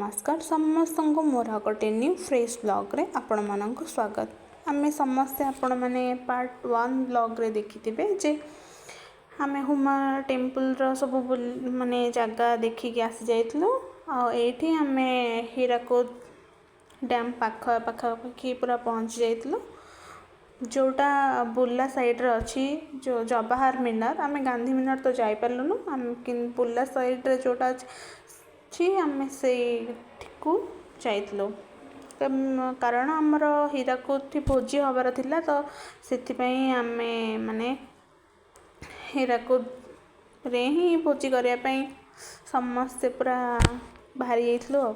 नमस्कार समस्त को मोर गोटे न्यू फ्रेश ब्लॉग रे आपण मानक स्वागत। आम समस्ते आपण मैंने पार्ट 1 ब्लॉग रे देखी जे आम हुमा टेम्पल सब माने जगह देखिकी आसी जाइलु। आठी आम हीराकुद डैम पाखापाखी पूरा पहुँची जाइलु, जोटा बुर्ला साइड रे अच्छी जो जवाहर मीनार। आम गांधी मीनार तो जापरलुनु, आम बुर्ला साइड रे जोटा अच्छी आम से जाइलु कारण आमर हीराकुद भोजी हबार थिला, तो सेथिपई आम माने हीराकुद रे ही भोजी करने समस्ते पूरा बाहरी जाइलु।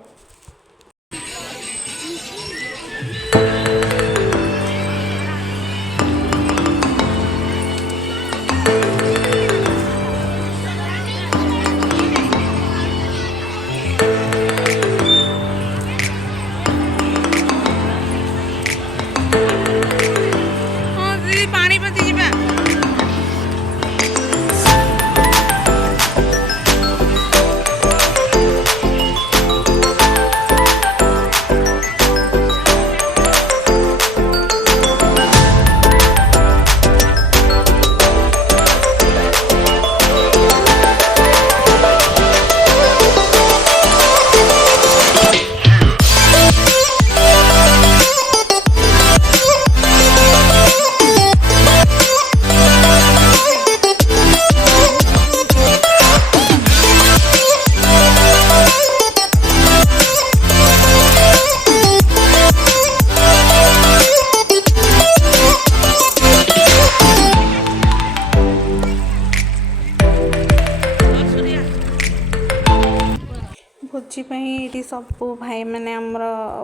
भोजी सब भाई मैंने आमर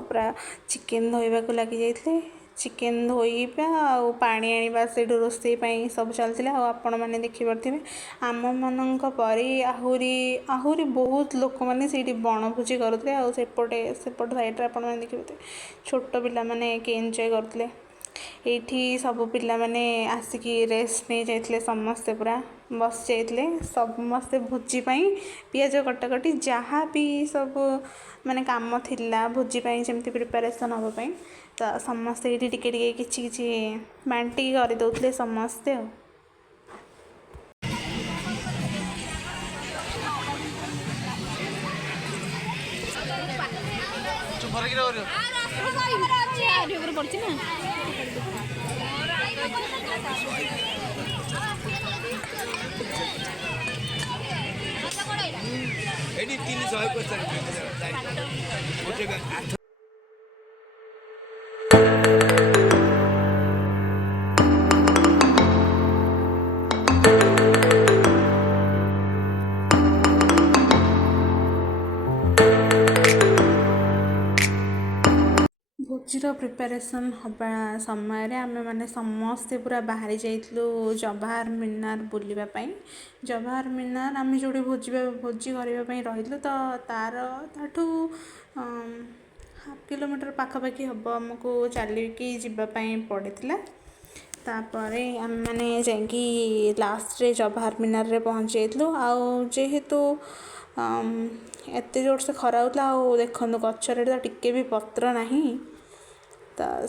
पूरा चिकेन धोवा को लगी जाते, चिकेन धोइबा आ पानी आनिबा से रोसई सब चलता। आपण मैंने देखिपे आम मान परी आहुरी बहुत लोक मैंने से बनभोजी करुले। सेपटे सेपट साइड आप देखिए छोट पिला माने के एंजॉय करते। ये सब पिला माने आसिकी रेस्ट नहीं जाते, समस्ते पूरा बस जाते समस्ते भोजी पियाज कटाकटी जहाँ भी सब माने काम थिला भोजी जमती प्रिपरेशन हाँपाई, तो समस्ते ये टिके किसी बांटी कर दौले समस्ते। भोजीर प्रिपरेशन हवा समय आम मैंने समस्ते पूरा बाहरी जाइलु जवाहर मीनार बुलवाई। जवाहर मीनार आम जो भोजी करने रही, तो ताठू हाफ किलोमीटर पाखापाखि हम आमको चलिकी जावाई पड़ता। तापर आम मैंने जाकि लास्ट रे जवाहर मीनार रे पहुँच जाइलु। जेहेतु एत जोर से खरा होता देखो गचर टिके भी पत्र नहीं, तो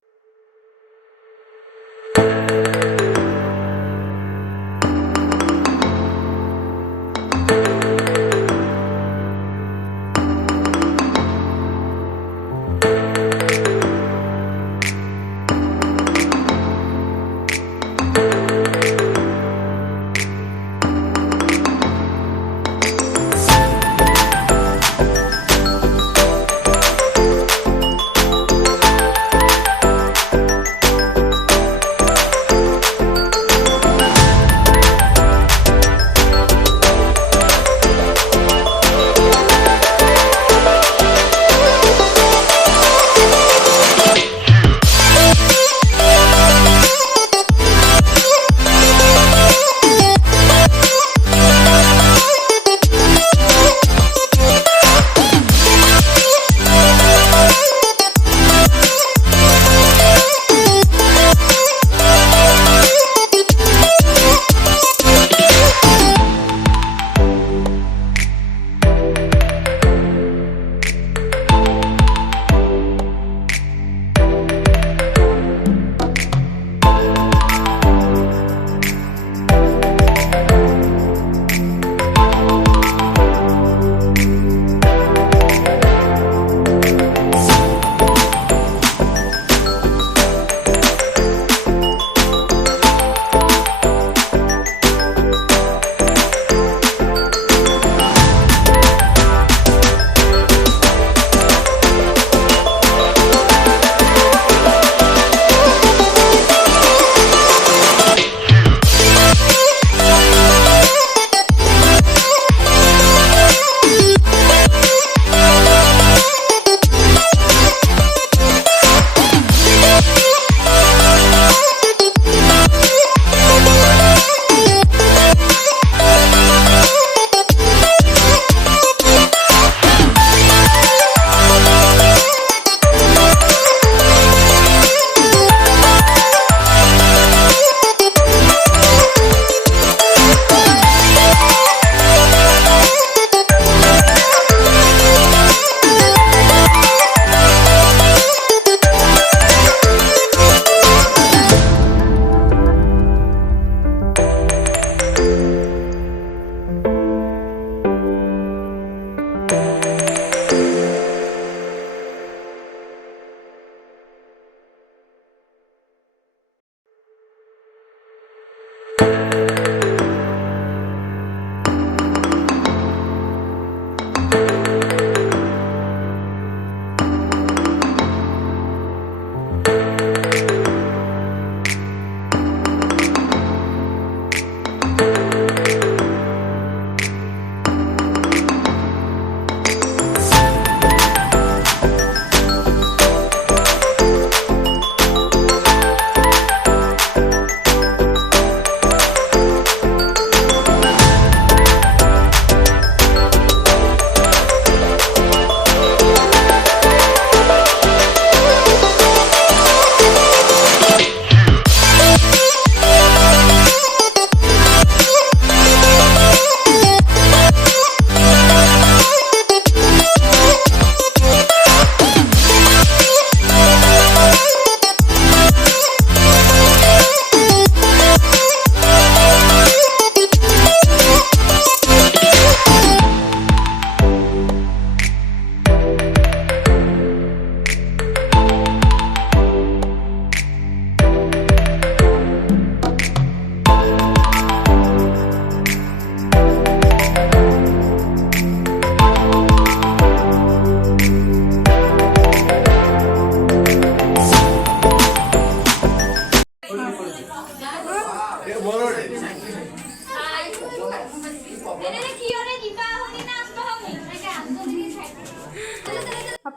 आपण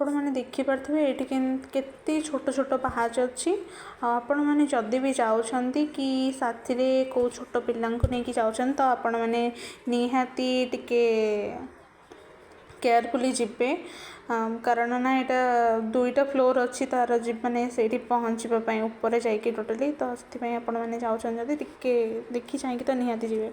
मैंने देखिपे ये केते छोट छोट पहाच अच्छी आपण मैंने जदि भी जाऊँगी कि साथी रे को छोट पिला नहीं जाऊँ तो आपण मैंने निहाती टिके केयरफुली जीवे कारण ना यहाँ दुईटा फ्लोर अच्छी तार जी मैंने से पहुँचापी ऊपर जाकि टोटाली तो से आपण मैंने जाऊँगी टिके देखी चाहिए तो निहाती जीवे।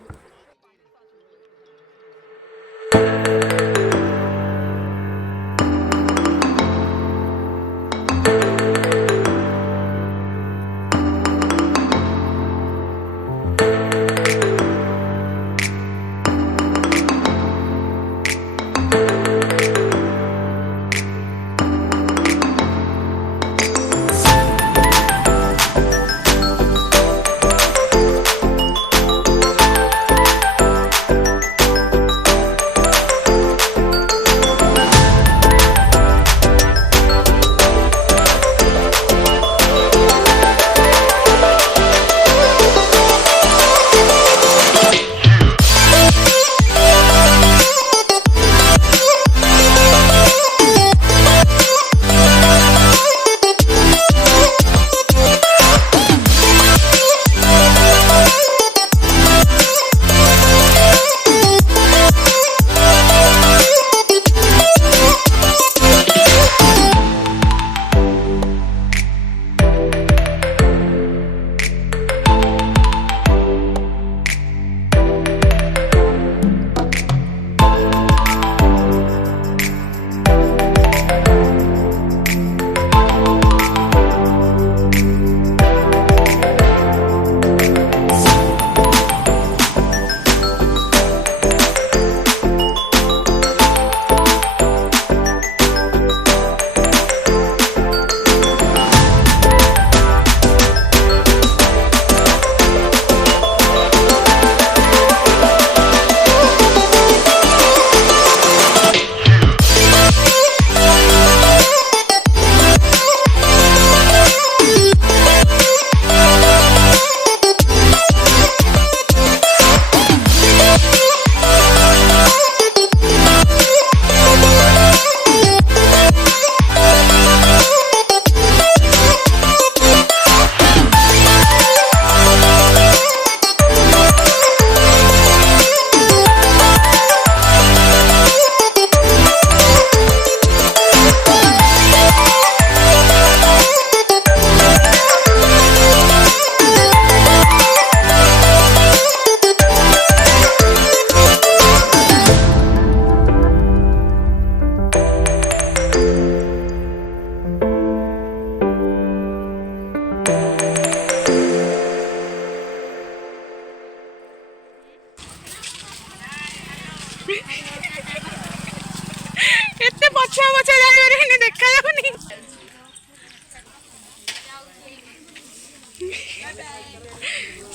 एते पछुआ पछुआ जाई देखा जाउनी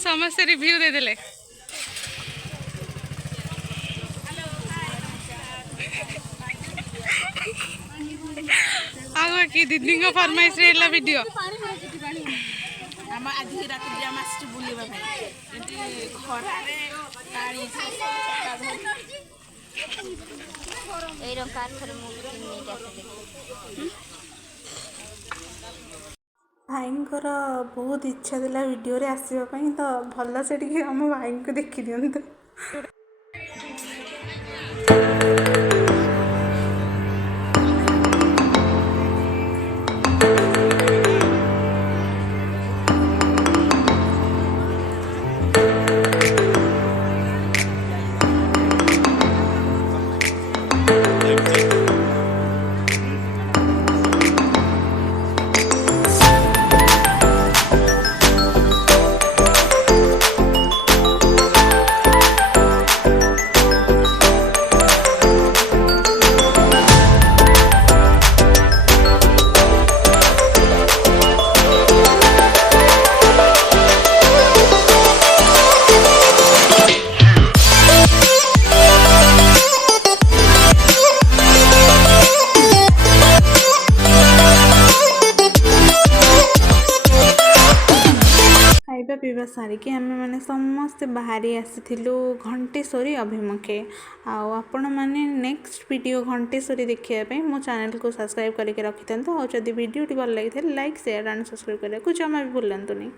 समस्त रिव्यू दे देले आगो की दीदी को फरमाइश रेला वीडियो हम आज रात जाम आसी बुलिबा भाई एटी खरा रे पानी এই রকম কার ফরে মুভি কিনে দেখতে भाईंकर बहुत इच्छा था वीडियो रे आसवाई तो भल से आम भाई को देखी दिंतु। ପିଇବା ସାରିକି ଆମେ ମାନେ ସମସ୍ତେ ବାହାରି ଆସିଥିଲୁ ଘଣ୍ଟେଶ୍ୱରୀ ଅଭିମୁଖେ। ଆଉ ଆପଣମାନେ ନେକ୍ସଟ ଭିଡ଼ିଓ ଘଣ୍ଟେଶ୍ୱରୀ ଦେଖିବା ପାଇଁ ମୋ ଚ୍ୟାନେଲକୁ ସବସ୍କ୍ରାଇବ୍ କରିକି ରଖିଥାନ୍ତୁ। ଆଉ ଯଦି ଭିଡ଼ିଓଟି ଭଲ ଲାଗିଥିଲେ ଲାଇକ୍ ସେୟାର ଆଣ୍ଡ ସବସ୍କ୍ରାଇବ୍ କରିବାକୁ ଜମା ବି ଭୁଲନ୍ତୁନି।